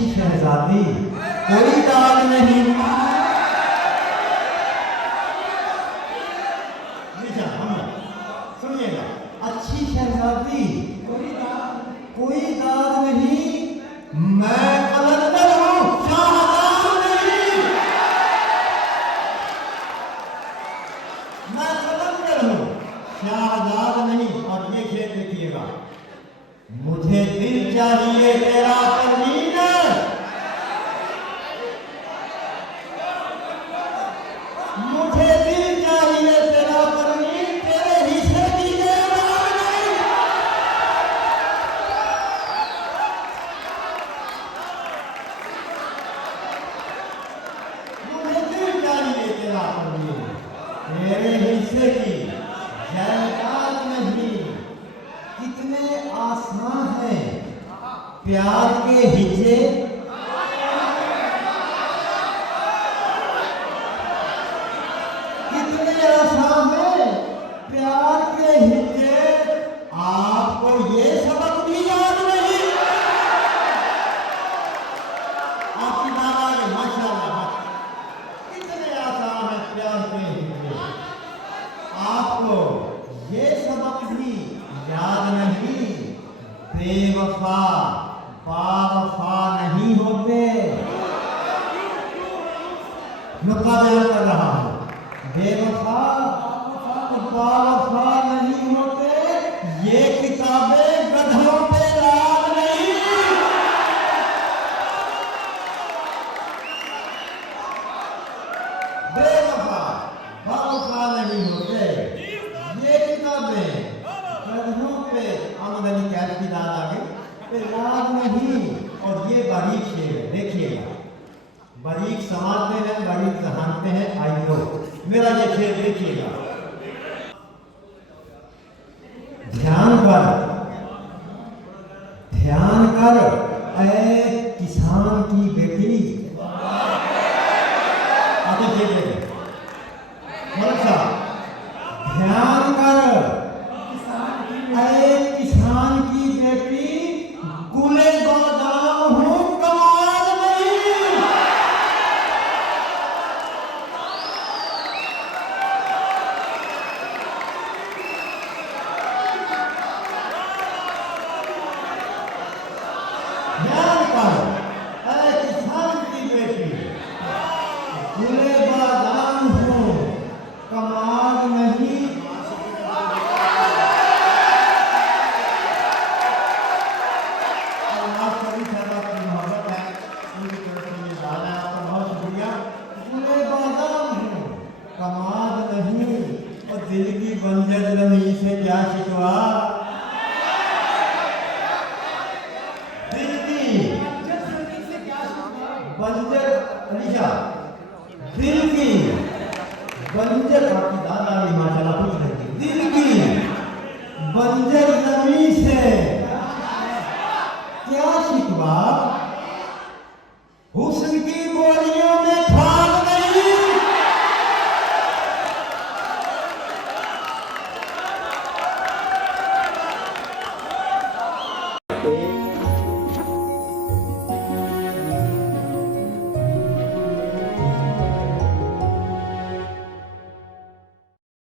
अच्छी शहजादी कोई दाग नहीं। सुनिएगा, अच्छी शहजादी कोई दाग नहीं, मैं कलंदर हूँ शाहजाद नहीं। मैं कलंदर हूँ शाहजाद नहीं। और ये खेल देखिएगा, मुझे दिल चाहिए तेरा परवीन, मुझे दिल चाहिए तेरा परवीन, तेरे हिस्से की जान नहीं। मुझे दिल चाहिए तेरा परवीन, तेरे हिस्से की जायदाद नहीं। कितने आसान हैं प्यार के हिस्से, कितने आसान हैं प्यार के हिस्से। आपको ये सबक भी याद नहीं? आपकी दादा माशाअल्लाह, कितने आसान हैं प्यार के हिस्से। आपको ये सबक भी याद नहीं? बेवफा बावफा नहीं होते। नुक्ता बयान कर रहा हूं, बेवफा बावफा नहीं होते। ये किताबें गधों पे लाल नहीं। बेवफा बावफा नहीं होते, ये किताबें गधों पे, आमदनी कैद की दाद आगे पे लाल नहीं। और ये बारीक शेर है, देखिएगा, बारीक समाजते हैं, बारीक जहानते हैं। आइयो मेरा ये शेर देखिएगा, ध्यान कर, ध्यान कर ऐ किसान की बेटी। आगे शेर ध्यान कर ऐ किसान की बेटी, गुले बादाम हूँ कमाल नहीं। ध्यान कर ऐ किसान की बेटी, गुले बादाम हूँ कमाल नहीं। कमाल नहीं और दिल की बंजर जमीन से क्या शिकवा। दिल की बंजर अलीशा, दिल की बंजर, आपकी दादा भी माशाल्लाह पूछ रही थी, दिल की बंजर जमीन से क्या शिकवा। हुस्न की बोलियों में खाद नहीं। एक